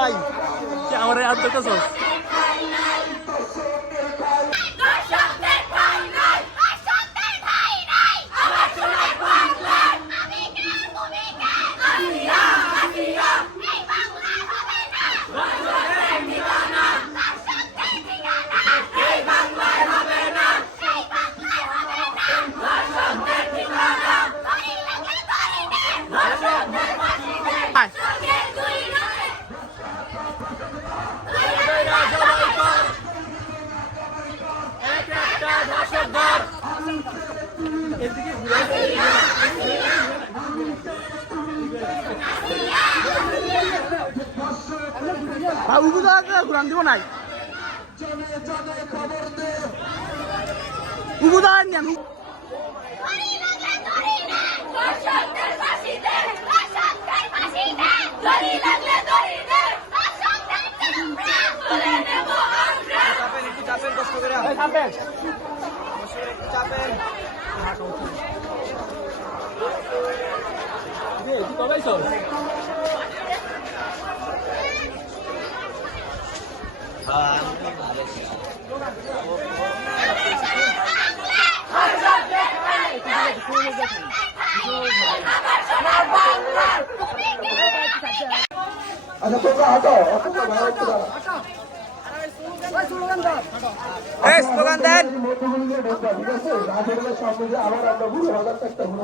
ভাই আমার আর দেখতেছস ঘুরান দিব নাই উবুদার নেন চাপেন কষ্ট করে চাপেন আচ্ছা তোমরা হাঁটো স্লোগান দেন ঠিক আছে সামনে আবার আমরা 20,000 টাকা